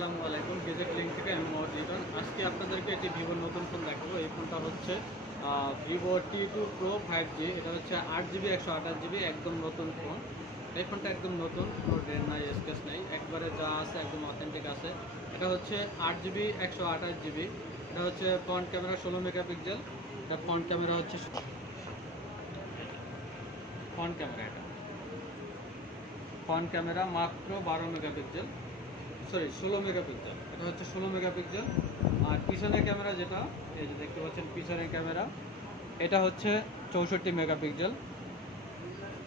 আসসালামু আলাইকুম। Gazette link থেকে আমি মোহাম্মদ রিদওয়ান। আজকে আপনাদেরকে একটি ভিভোর নতুন ফোন দেখাবো। এই ফোনটা হচ্ছে ভিভো T2 Pro 5G। এটা হচ্ছে 8GB 128GB একদম নতুন ফোন। এই ফোনটা একদম নতুন, কোনো ডেট নাই, স্কেচ নাই, একবারে যা আছে একদম অথেন্টিক আছে। এটা হচ্ছে 8GB 128GB। এটা হচ্ছে ফ্রন্ট ক্যামেরা 16 মেগাপিক্সেল। এটা ফ্রন্ট ক্যামেরা হচ্ছে ফ্রন্ট ক্যামেরা এটা ফ্রন্ট ক্যামেরা মাত্র 12 মেগাপিক্সেল, সরি 16 মেগাপিক্সেল। এটা হচ্ছে 16 মেগাপিক্সেল। আর পিছনের ক্যামেরা যেটা এই যে দেখতে পাচ্ছেন, পিছনের ক্যামেরা এটা হচ্ছে 64 মেগাপিক্সেল।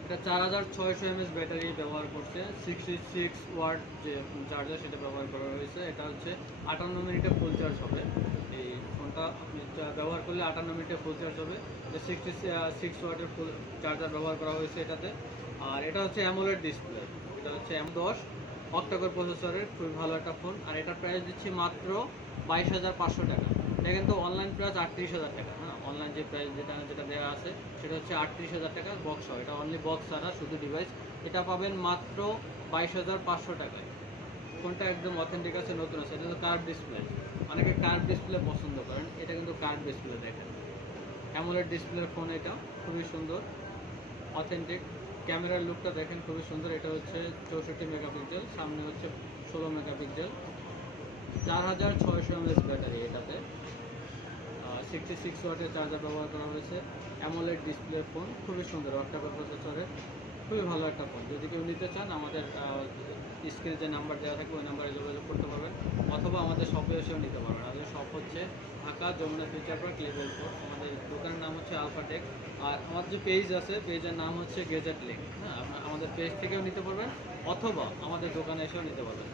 এটা 4600 mAh ব্যাটারি ব্যবহার করছে, 66 ওয়াট যে চার্জার সেটা ব্যবহার করা হয়েছে। এটা হচ্ছে 58 মিনিটে ফুল চার্জ হবে। এই ফোনটা আপনি ব্যবহার করলে 58 মিনিটে ফুল চার্জ হবে। 66 ওয়াটের ফুল চার্জার ব্যবহার করা হয়েছে এটাতে। আর এটা হচ্ছে অ্যামোলেড ডিসপ্লে। এটা হচ্ছে M10 অক্টাকোর প্রসেসরের খুবই ভালো একটা ফোন। আর এটার প্রাইস দিচ্ছি মাত্র 22,500 টাকা। এটা কিন্তু অনলাইন প্রাইস 38,000 টাকা। হ্যাঁ, অনলাইন যে প্রাইস যেটা দেওয়া আছে সেটা হচ্ছে 38,000 টাকা বক্স হয়। এটা অনলি বক্স ছাড়া, শুধু ডিভাইস। এটা পাবেন মাত্র 22,500 টাকায়। ফোনটা একদম অথেন্টিক আছে, নতুন আছে। এটা তো কার্ভ ডিসপ্লে, অনেকে কার্ভ ডিসপ্লে পছন্দ করেন, এটা কিন্তু কার্ভ ডিসপ্লে দেখেন। অ্যামোলেড ডিসপ্লের ফোন, এটা খুবই সুন্দর, অথেন্টিক। ক্যামেরার লুকটা দেখেন, খুবই সুন্দর। এটা হচ্ছে 64 মেগাপিক্সেল, সামনে হচ্ছে 16 মেগাপিক্সেল, 4600 mAh ব্যাটারি এটাতে। 66 ওয়াটের চার্জার ব্যবহার করা হয়েছে। অ্যামোলেড ডিসপ্লে ফোন, খুবই সুন্দর, অক্টাকোর প্রসেসরের, খুবই ভালো একটা ফোন। যদি কেউ নিতে চান, আমাদের স্ক্রিনে যে নাম্বার দেওয়া থাকে ওই নাম্বারে যোগাযোগ করতে পারবেন, অথবা আমাদের শপে এসেও নিতে পারবেন। আমাদের শপ হচ্ছে Dhaka Jamuna future park level 4। আমাদের দোকানের নাম হচ্ছে আলফাটেক। আর আমার যে পেজ আছে, পেজের নাম হচ্ছে গেজেট লিঙ্ক। হ্যাঁ, আমাদের পেজ থেকেও নিতে পারবেন, অথবা আমাদের দোকানে এসেও নিতে পারবেন।